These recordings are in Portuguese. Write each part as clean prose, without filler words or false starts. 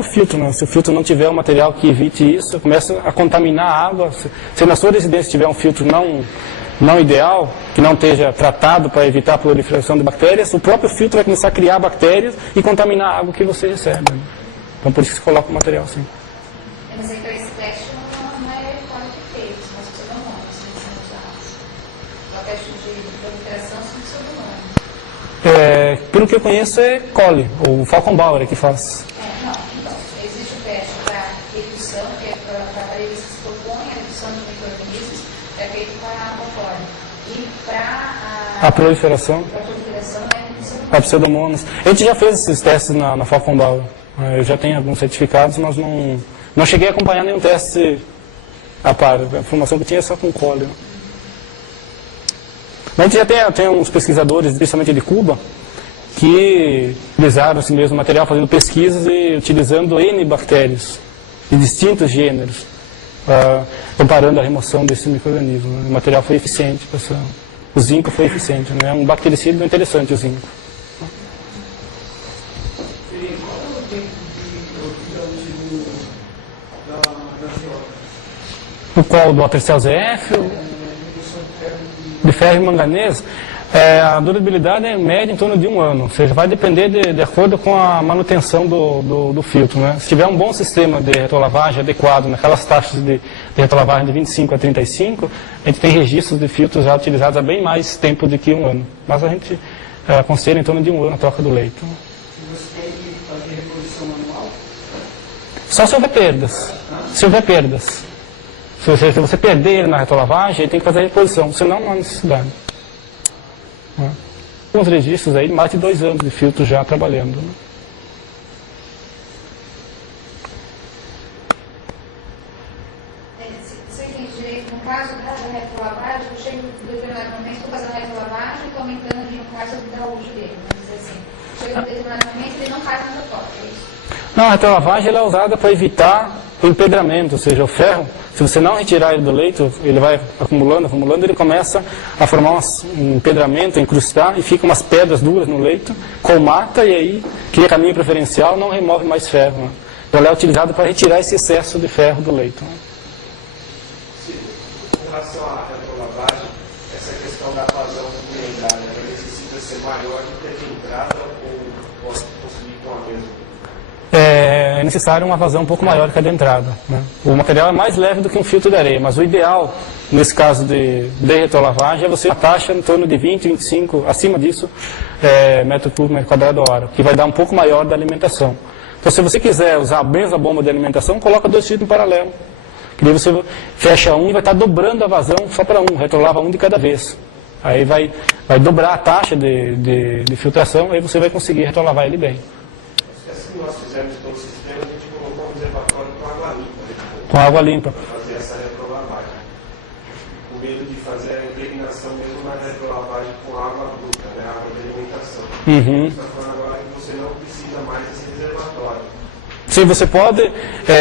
o filtro, né? Se o filtro não tiver um material que evite isso, começa a contaminar a água. Se na sua residência tiver um filtro não ideal, que não esteja tratado para evitar a proliferação de bactérias, o próprio filtro vai começar a criar bactérias e contaminar a água que você recebe. Né? Então por isso que se coloca o material assim. Mas então esse teste não é fora de feito, são os pseudomonas, né, são usados. O teste de proliferação são os pseudomonas. Pelo que eu conheço é Cole, ou Falkenbauer que faz. Não, então, existe o teste para redução, que é para ele que se propõe a redução de micro-organismos, é feito para a aquatória. E para a proliferação é pseudomonas. A gente já fez esses testes na Falkenbauer. Eu já tenho alguns certificados, mas não cheguei a acompanhar nenhum teste a par. A informação que tinha é só com Cole. Né? Mas a gente já tem uns pesquisadores, principalmente de Cuba, que utilizaram esse mesmo material fazendo pesquisas e utilizando N bactérias de distintos gêneros, comparando a remoção desse micro-organismo. Né? O material foi eficiente, pessoal. O zinco foi eficiente, né? É um bactericida interessante o zinco. O qual do Watercell ZF, de ferro e manganês, a durabilidade é média em torno de 1 ano, ou seja, vai depender de acordo com a manutenção do filtro. Né? Se tiver um bom sistema de retrolavagem adequado, naquelas taxas de retrolavagem de 25 a 35, a gente tem registros de filtros já utilizados há bem mais tempo do que 1 ano. Mas a gente aconselha em torno de 1 ano a troca do leito. Você tem que fazer reposição manual? Só se houver perdas. Se houver perdas. Se você perder ele na retrolavagem, ele tem que fazer a reposição, senão não há necessidade. Alguns registros aí, mais de 2 anos de filtro já trabalhando. Né? Você tem direito, no caso da retrolavagem, eu chego em determinado momento, estou fazendo a retrolavagem e estou aumentando, no caso da uso dele, vamos dizer assim. Chega em determinado momento, ele não faz no toque, é isso? Não, a retrolavagem ela é usada para evitar o empedramento, ou seja, o ferro, se você não retirar ele do leito, ele vai acumulando, ele começa a formar um empedramento, a incrustar, e fica umas pedras duras no leito, colmata e aí cria caminho preferencial, não remove mais ferro. Né? Então ela é utilizada para retirar esse excesso de ferro do leito. Né? Com relação à retrolavagem, essa questão da vazão suplementar, ela necessita ser maior do que a de entrada ou posso conseguir com a mesma? É necessário uma vazão um pouco maior que a de entrada. Né? O material é mais leve do que um filtro de areia, mas o ideal, nesse caso de retrolavagem, é você uma taxa em torno de 20, 25, acima disso, metro cúbico, metro quadrado a hora, que vai dar um pouco maior da alimentação. Então, se você quiser usar a mesma bomba de alimentação, coloca 2 filtros em paralelo. Que daí você fecha um e vai estar dobrando a vazão só para um, retrolava um de cada vez. Aí vai dobrar a taxa de filtração, aí você vai conseguir retrolavar ele bem. Assim nós fizemos todo o sistema, a gente colocou um reservatório com água limpa. Com água limpa. Para fazer essa retrolavagem. O medo de fazer a impregnação mesmo na retrolavagem com água bruta, né? Água de alimentação. Uhum. Está falando agora que você não precisa mais desse reservatório. Sim, você pode,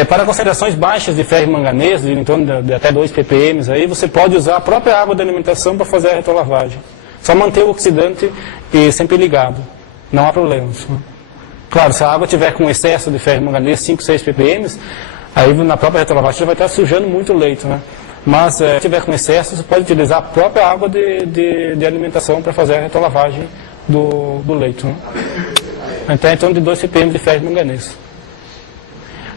para concentrações baixas de ferro e manganês, em torno de até 2 ppm, aí você pode usar a própria água de alimentação para fazer a retrolavagem. Só manter o oxidante sempre ligado. Não há problemas. Claro, se a água tiver com excesso de ferro e manganês, 5, 6 ppm, aí na própria retrolavagem você vai estar sujando muito o leito. Né? Mas se tiver com excesso, você pode utilizar a própria água de alimentação para fazer a retrolavagem do leito. Né? Então é em torno de 2 ppm de ferro e manganês.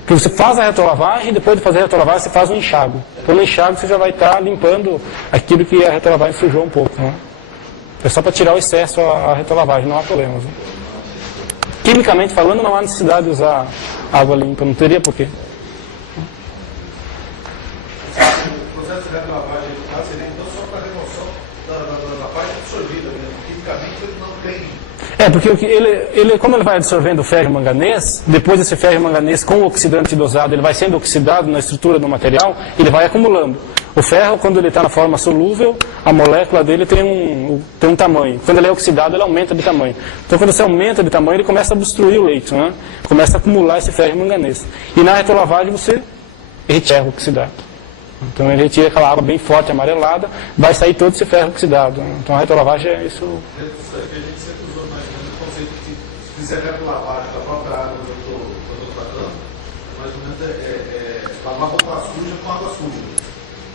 Porque você faz a retrolavagem e depois de fazer a retrolavagem você faz um enxágue. Então no enxágue você já vai estar limpando aquilo que a retrolavagem sujou um pouco. Né? É só para tirar o excesso a retrolavagem, não há problemas. Né? Quimicamente falando, não há necessidade de usar água limpa, não teria porquê. O processo de retrolavagem seria então só para a remoção da parte absorvida mesmo. Quimicamente ele não tem. Porque ele, como ele vai absorvendo o ferro e manganês, depois desse ferro e manganês com o oxidante dosado, ele vai sendo oxidado na estrutura do material, ele vai acumulando. O ferro, quando ele está na forma solúvel, a molécula dele tem um tamanho. Quando ele é oxidado, ele aumenta de tamanho. Então, quando você aumenta de tamanho, ele começa a obstruir o leito, né? Começa a acumular esse ferro e manganês. E na retrolavagem, você retira o oxidado. Então, ele retira aquela água bem forte, amarelada, vai sair todo esse ferro oxidado. Então, a retrolavagem é isso. A gente sempre usou mais ou menos o conceito de se fizer retrolavagem da própria água do padrão, lavar roupa suja com água suja.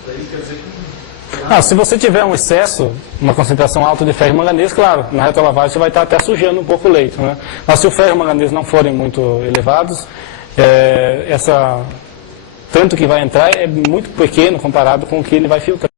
Daí quer dizer que... Se você tiver um excesso, uma concentração alta de ferro e manganês, claro, na retrolavagem você vai estar até sujando um pouco o leito, né? Mas se o ferro e o manganês não forem muito elevados, tanto que vai entrar é muito pequeno comparado com o que ele vai filtrar.